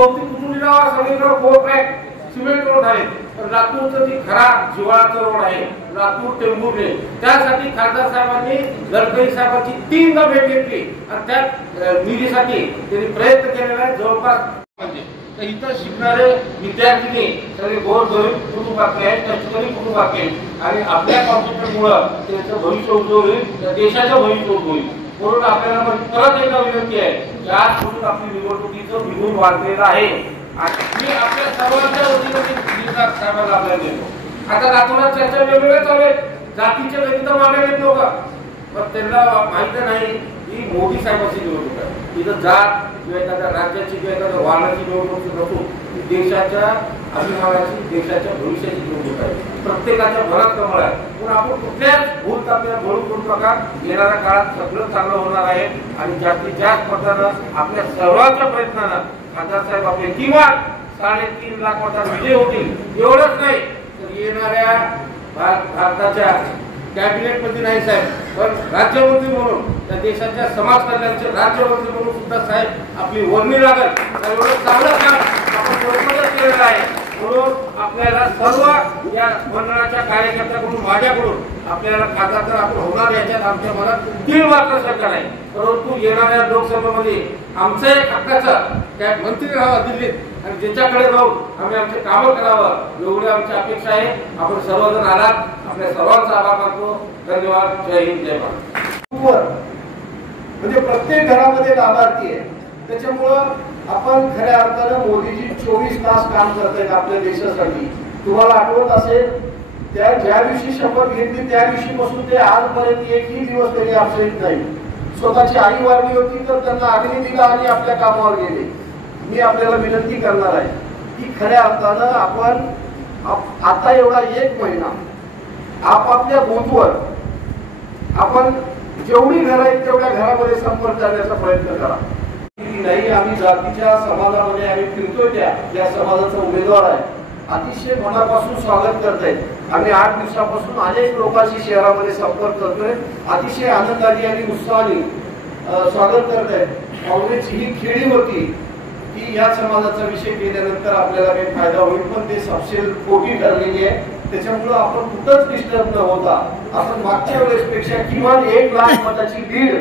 भोवती कुटुंबीला सगळीकडे कोपॅक cement road आहे, पण लातूरचं जी खरा जिव्हाळाचा रोड आहे लातूर टेंभुर्णे, त्यासाठी खासदार साहेबांनी गडकरी साहेबांची 3दा भेट घेतली आणि त्या निधीसाठी त्यांनी प्रयत्न केलेला आहे. जवळपास म्हणजे इथं शिकणारे विद्यार्थी सगळे गोरगरीब कुटुंबातले आहेत, कष्टकरी कुटुंबातले, आणि आपल्या कॉम्प्युटरमुळे त्यांचं भविष्य उज्ज्वल होईल, देशाचं भविष्य उज्ज्वल होईल. म्हणून आपल्याला परत एकदा विनंती आहे की आज म्हणून आपली निवडणुकीचं बिगुल वाढलेलं आहे आणि मी आपल्या सर्वांच्या वतीने साहेबांना आपल्याला देतो. आता लातूरात चर्चा वेगवेगळ्या चालू आहेत, जातीच्या व्यतिरिक्त मागण्या घेत लोक, पण त्यांना माहिती नाही ही मोदी साहेबांची निवडणूक आहे. इथं जात किंवा एखाद्या राज्याची किंवा एखाद्या वाहनाची निवडणूक नसून ही देशाच्या अभिमानाची, देशाच्या भविष्याची निवडणूक आहे. प्रत्येकाच्या भरात कमळ आहे, पण आपण कुठल्याच भूल आपल्याला भरून करू नका. येणाऱ्या काळात सगळं चांगलं होणार आहे आणि जास्तीत जास्त मतानं आपल्या सर्वांच्या प्रयत्नानं खासदार साहेब आपले किमान 3.5 लाख मतांना विजय होतील. एवढंच नाही तर येणाऱ्या भारताच्या कॅबिनेट मंत्री नाही साहेब, पण राज्यमंत्री म्हणून त्या देशाच्या समाज कल्याणचे राज्यमंत्री म्हणून सुद्धा साहेब आपली वर्णी लागेल. एवढं चांगलं काम आपण बरोबरच केलेलं आहे. म्हणून आपल्याला सर्व या मंडळाच्या कार्यकर्त्याकडून, माझ्याकडून आपल्याला खासदार तर आपण होणार याच्यात आमच्या मनात तीळ मात्र शंका नाही. परंतु येणाऱ्या लोकसभेमध्ये आमचं एक हक्काचं त्या मंत्री राहावा दिल्लीत आणि ज्याच्याकडे राहून आम्ही आमचे कामं करावं एवढी आमची अपेक्षा आहे. आपण सर्वजण आलात, आपल्या सर्वांचा आभार मानतो. धन्यवाद. जय हिंद, जय भारत. म्हणजे प्रत्येक घरामध्ये लाभार्थी आहे, त्याच्यामुळं आपण खऱ्या अर्थानं मोदीजी 24 तास काम करतायत आपल्या देशासाठी. तुम्हाला आठवत असेल त्या ज्या दिवशी शपथ घेतली त्या दिवशीपासून ते आजपर्यंत एकही दिवस त्यांनी अपसेंट नाही. स्वतःची आई वारली होती तर त्यांना अग्नी दिला आणि आपल्या कामावर गेले. मी आपल्याला विनंती करणार आहे की खऱ्या अर्थानं आपण आता एवढा 1 महिना आपापल्या बूथवर आपण जेवढी घरं आहेत तेवढ्या घरामध्ये संपर्क करण्याचा प्रयत्न करा. नाही आम्ही जातीच्या समाजामध्ये आम्ही फिरतोय, त्या समाजाचा उमेदवार आहे, अतिशय मनापासून स्वागत करतायत. आम्ही 8 दिवसापासून अनेक लोकांशी शहरामध्ये संपर्क करतोय, अतिशय आनंदाने आणि उत्साहाने स्वागत करतायत. काँग्रेसची ही खेळी होती की या समाजाचा विषय केल्यानंतर आपल्याला काही फायदा होईल, पण ते सपशेल खोटी ठरलेली आहे. त्याच्यामुळं आपण कुठंच डिस्टर्ब न होता आपण मागच्या वेळेसपेक्षा किमान 1 लाख मताची लीड,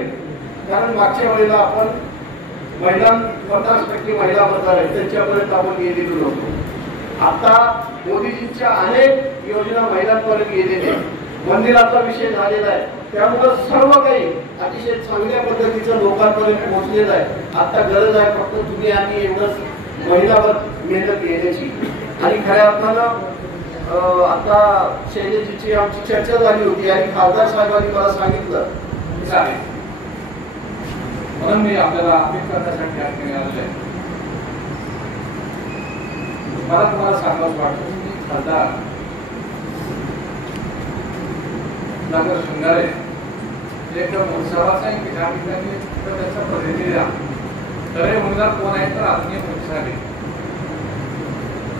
कारण मागच्या वेळेला आपण महिला 50% महिला मतदार आहेत त्यांच्यापर्यंत आपण गेलेलो नव्हतो. आता मोदीजींच्या अनेक योजना महिलांपर्यंत गेलेल्या, मंदिराचा विषय झालेला आहे, त्यामुळे सर्व काही अतिशय चांगल्या पद्धतीचं लोकांपर्यंत पोहोचलेलं आहे. आता गरज आहे फक्त तुम्ही आणि एवढंच महिलावर मेहनत घेण्याची. आणि खऱ्या अर्थानं आता शैलेजीची आमची चर्चा झाली होती आणि खासदार साहेबांनी मला सांगितलं म्हणून मी आपल्याला अपेक्षा करण्यासाठी आलेले आहे. मला तुम्हाला सांगावंच वाटतं की खासदार नगर शृंगारे एक उत्सवाचा एक ज्या ठिकाणी त्याचा प्रतिनिधी तर हे उमेदवार कोण आहेत तर आदरणीय मोदी साहेब आहेत.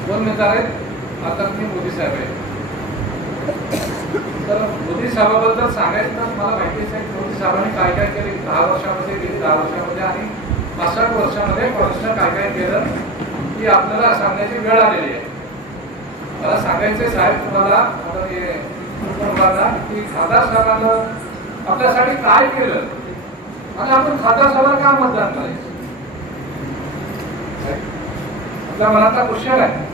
कोण उमेदवार आहेत? आदरणीय मोदी साहेब आहेत. तर मोदी साहेबाबद्दल सांगायचं तर मला माहितीच आहे की मोदी साहेबांनी काय काय केले 10 वर्षामध्ये, गेली 10 वर्षामध्ये आणि 65 वर्षामध्ये काँग्रेसनं काय काय केलं की आपल्याला सांगण्याची वेळ आलेली आहे. मला सांगायचे साहेब तुम्हाला की खासदार साहेबांना आपल्यासाठी काय केलं आणि आपण खासदार साहेबांना का मतदान करायचं. आपल्या मनाचा क्वेश्चन आहे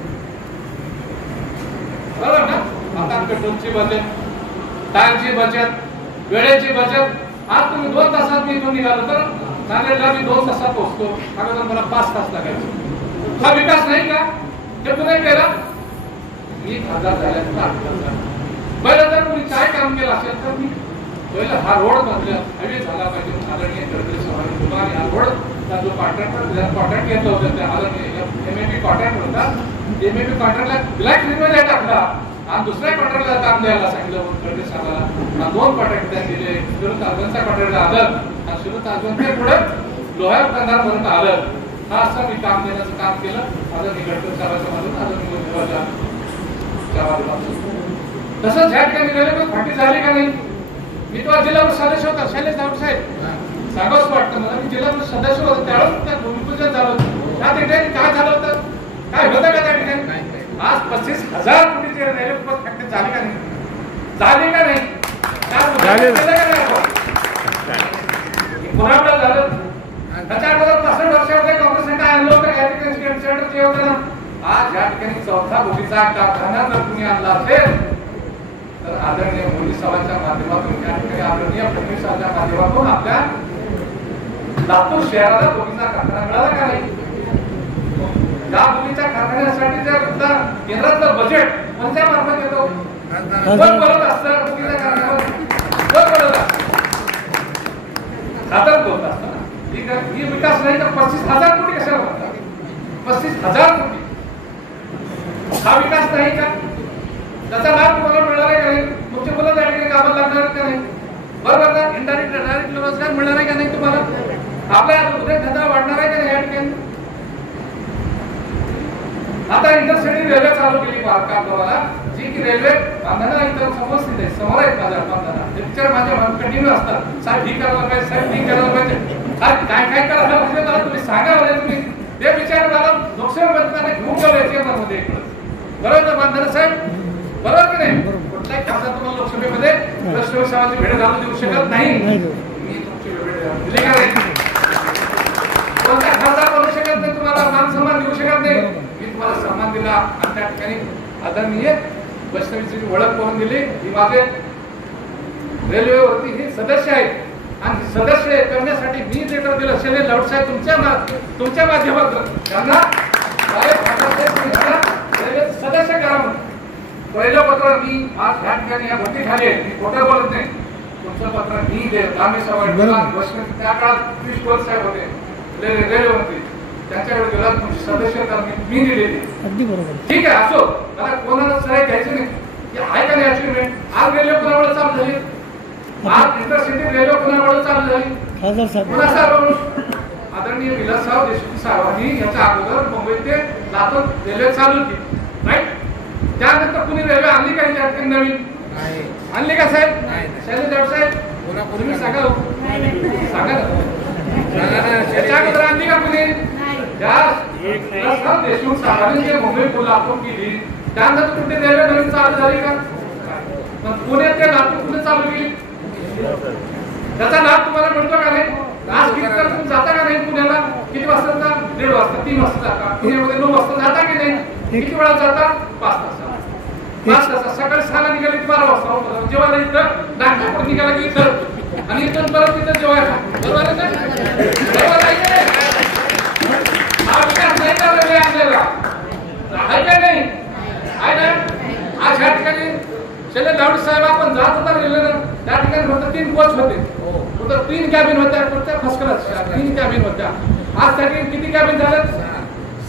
बरोबर ना. आता पेट्रोलची बचत, टायरची बचत, वेळेची बचत. आज तुम्ही 2 तासात मी इथून निघालो तर नांदेडला मी 2 तासात पोहोचतो, अगोदर मला 5 तास लागायचे. हा विकास नाही का? हे तुम्ही केला. मी खासदार झाल्यानंतर 8 तास झाला. पहिलं जर तुम्ही काय काम केलं असेल तर मी पहिलं हा रोड बांधला, हायवे झाला पाहिजे. आदरणीय गडकरी साहेबांनी तुला हा रोडचा जो कॉन्ट्रॅक्ट घेतला होता त्या आदरणीय MAP कॉन्ट्रॅक्ट होता, MAP कॉन्ट्रॅक्टला ब्लॅक लिस्टमध्ये टाकला आणि दुसऱ्या कॉन्ट्रॅक्टला काम द्यायला सांगितलं गडकरी साहेबांना. 2 कॉन्ट्रॅक्ट त्या दिले. शिरूर तालुक्याचा कॉन्ट्रॅक्ट आलं आणि शिरूर तालुक्याच्या पुढे लोहार कंधारपर्यंत आलं. हा असं मी काम देण्याचं काम केलं. आदरणीय गडकरी साहेबांच्या मधून आदरणीय तसंच ह्या ठिकाणी रेल्वे फाटी झाली का नाही. मी तो जिल्हा परिषद सदस्य होता शैलेश धावड साहेब, सांगावंच वाटतं मला. मी जिल्हा परिषद सदस्य होतो त्यावेळेस त्या भूमिपूजन झालं. त्या ठिकाणी काय झालं होतं, काय होतं का त्या ठिकाणी? आज 35,000 कोटीची रेल्वे फॅक्टरी झाली का नाही? झाली का नाही? कोणाकडे झालं? त्याच्या अगोदर 65 वर्षामध्ये काँग्रेसने काय आणलं होतं? या ठिकाणी स्टेट सेंटर जे होतं ना, आज या ठिकाणी चौथा बोगीचा कारखाना जर तुम्ही आणला असेल तर आदरणीय मोदी साहेबांच्या माध्यमातून या ठिकाणी आदरणीय फडणवीस साहेबांच्या माध्यमातून आपल्या लातूर शहराला बोगीचा कारखाना मिळाला का नाही? या बोगीच्या कारखान्यासाठी जर केंद्राचं बजेट कोणत्या मार्फत येतो? कोण बोलत असतं बोगीच्या कारखान्यावर? कोण बोलत असतं? साधारण बोलत असतं ना. ही विकास नाही तर 35,000 कोटी कशाला म्हणतात? 35,000 कोटी हा विकास नाही का? त्याचा लाभ तुम्हाला मिळणार आहे का नाही? तुमचे मुलं त्या ठिकाणी कामाला लागणार का नाही? बरोबर ना? इंडायरेक्ट रोजगार मिळणार आहे का नाही तुम्हाला? आपल्या उद्योगधंदा वाढणार आहे का नाही या ठिकाणी? आता इंटरसिटी रेल्वे चालू केली तुम्हाला, जी की रेल्वे बांधणं इथं समस्थित आहे, समोर आहेत माझ्या बांधणं. लेक्चर माझ्या कंटिन्यू असतात, साहेब ही करायला पाहिजे, साहेब ही करायला पाहिजे. साहेब काय काय करायला पाहिजे मला तुम्ही सांगा. म्हणजे तुम्ही ते विचार मला लोकसेवा बंधनाने घेऊन गेलो याच्यामध्ये बरोबर ना बांधणं साहेब? बरोबर की नाही? कुठल्याही खासदार तुम्हाला लोकसभेमध्ये राष्ट्रवादी समाजाची भेट घालून देऊ शकत नाही. मी तुमची भेट दिली का नाही? कोणत्या खासदार करू शकत नाही, तुम्हाला मान सन्मान देऊ शकत नाही. मी तुम्हाला सन्मान दिला आणि त्या ठिकाणी आदरणीय वैष्णवीची ओळख करून दिली. ही माझे रेल्वेवरती हे सदस्य आहेत आणि सदस्य करण्यासाठी मी लेटर दिलं असेल लाऊड साहेब तुमच्या माध्यमातून त्यांना रेल्वे सदस्य करा म्हणून पहिलं पत्र मी आज ह्या ठिकाणी या भरती खाली आहे. मी खोटं बोलत नाही. तुमचं पत्र मी दे लांबी साहेब त्या काळात पियुष गोयल साहेब होते रेल्वेवरती, त्यांच्याकडे गेला तुमची सदस्यता मी दिलेली. अगदी बरोबर. ठीक आहे असो, मला कोणाला सहाय्य घ्यायचं नाही की आहे का नाही अचिव्हमेंट. आज रेल्वे कोणामुळे चालू झाली? आज इंटरसिटी रेल्वे कोणामुळे चालू झाली? खासदार साहेब कोणासाहेब? आदरणीय विलासराव देशमुख साहेबांनी याच्या अगोदर मुंबई ते लातूर रेल्वे चालू केली, राईट? त्यानंतर कुणी रेल्वे आणली का त्या ठिकाणी नवीन? आणली का साहेब? शैलेश जावड साहेब तुम्ही सांगा सांगा ना. त्याच्या अगोदर आणली का कुणी? देशमुख साहेबांनी जे मुंबई पुल लातूर केली त्यानंतर कुठे रेल्वे नवीन चालू झाली का? पुणे ते लातूर कुठे चालू केली? त्याचा लाभ तुम्हाला मिळतो का नाही? आज किती तर तुम्ही जाता का नाही पुण्याला? किती वाजता जाता? 1:30 वाजता 3 वाजता जाता. पुण्यामध्ये 9 वाजता जाता की नाही? किती वेळा जाता? 5 तास. 5 तास. सकाळी 6ला निघाले की 12 वाजता जेवायला इथं नागपूर निघाला की इथं आणि इथून परत तिथं जेवायला. बरोबर आहे ना? हा विकास नाही का रेल्वे आणलेला? आहे का नाही? आहे ना? आज ह्या ठिकाणी शैलेश जावड साहेब आपण जात होता रेल्वेनं त्या ठिकाणी फक्त 3 कोच होते, फक्त 3 कॅबिन होत्या, फक्त फर्स्ट क्लास 3 कॅबिन होत्या. आज त्या ठिकाणी किती कॅबिन झाल्यात?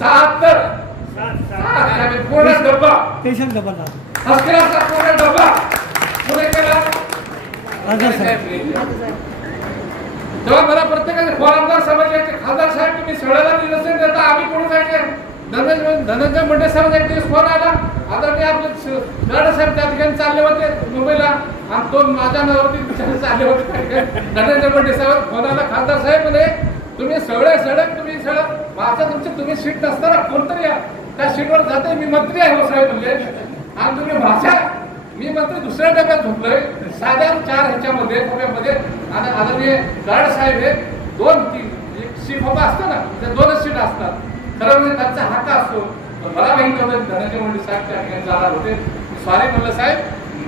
76 कॅबिन. पूर्ण डब्बा स्पेशल डबा फर्स्ट क्लासचा पूर्ण डब्बा पुणे केला. तेव्हा मला प्रत्येकाने आमदार समाजाचे खासदार साहेब तुम्ही सगळ्याला दिलं नसेल तर आम्ही कोणी जायचे? धनंजय मुंडे साहेब एक दिवस फोन आला, आदरणीय आपले गड साहेब त्या ठिकाणी चालले होते मुंबईला आणि तो माझ्या नावावरती चालले होते. धनंजय मुंडे साहेब फोन आला, खासदार साहेब म्हणे तुम्ही सगळे सडक तुम्ही सडक माझ्या तुमची तुम्ही सीट नसताना कोणतरी या त्या सीटवर जाते. मी मंत्री आहे हो साहेब म्हणले आणि तुम्ही माझ्या मी मंत्री दुसऱ्या डब्यात झोपलोय साध्या 4 ह्याच्यामध्ये डब्यामध्ये आणि आदरणीय गड साहेब हे 2-3 एक सीट बाबा असतं ना त्या 2च सीट असतात. खरं म्हणजे त्यांचा हक्क असतो. मला माहिती होतं धनंजय मुंडे साहेब त्या ठिकाणी जाणार होते. सॉरी म्हणलं साहेब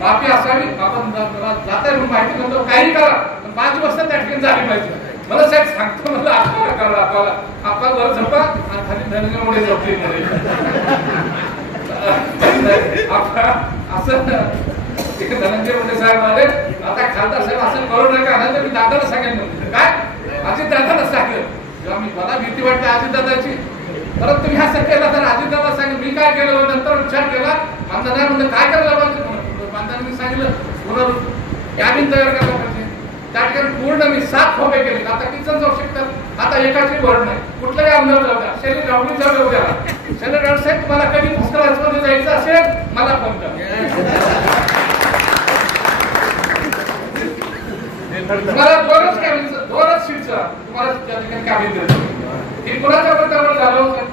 माफी असावी, आपण जाता म्हणून माहिती नव्हतं काही करा पण 5 वाजता त्या ठिकाणी झाली पाहिजे. मला साहेब सांगतो म्हणलं आपल्याला कळलं आपला वर झोपा आणि खाली धनंजय मुंडे झोपले असं धनंजय मुंडे साहेब आले. आता खासदार साहेब असं करू नका ना तर मी दादाला सांगेन म्हणतो काय अजित दादाला सांगेल जेव्हा मी मला भीती वाटते अजित दादाची. परत तुम्ही असं केलं तर अजित दादा सांगेल मी काय केलं. नंतर विचार केला आमचा नाही म्हणलं काय करायला पाहिजे. बांधवांनी सांगितलं पूर्ण कॅबिन तयार करायला पाहिजे. त्या ठिकाणी पूर्ण मी 7 खोबे केले. आता किचन जाऊ शकतात. आता एकाची वड नाही कुठल्याही आमदार जाऊ द्या. शैलेश जावड जाऊ द्या. शैलेश जावड साहेब तुम्हाला कधी पुस्तकामध्ये जायचं असेल मला फोन करा. तुम्हाला 2च सीटचं तुम्हाला त्या ठिकाणी कॅबिन देतो. हे कोणाच्या बरोबर झालं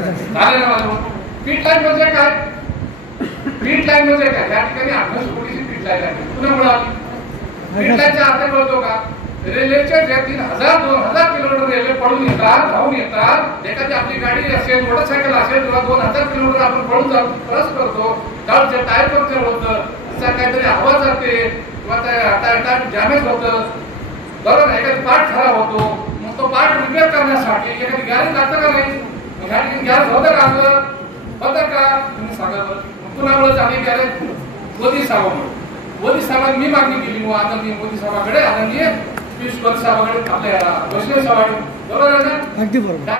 झाले ना माझं. पीट लाईन म्हणजे काय? पीट लाईन म्हणजे काय? या ठिकाणी 18 कोटीची पीट लाईन आहे. कुणामुळे आली? पीट लाईनचा अर्थ कळतो का? रेल्वेच्या ज्या 3000-2000 किलोमीटर रेल्वे पळून येतात, धावून येतात. एखादी आपली गाडी असेल, मोटरसायकल असेल, किंवा 2000 किलोमीटर आपण पळून जातो, प्रवास करतो. त्यावेळेस टायर पंक्चर होतं, त्याचा काहीतरी आवाज जाते, किंवा टायर डॅमेज होतं, बरोबर. एखादी पार्ट खराब होतो, मग तो पार्ट रिपेअर करण्यासाठी एखादी गॅरेज जातं का नाही? गॅरेज होतं का आपलं? होतं का? तुम्ही सांगा बरं. कुणामुळे चांगली गॅरेज? मोदी साहेबांमुळे. मोदी साहेबांनी मी मागणी केली, आदरणीय मोदी साहेबांकडे, आदरणीय पियुष गोयल साहेबांकडे, आपल्या वैष्णव साहेबांकडे, बरोबर आहे ना? अगदी बरोबर.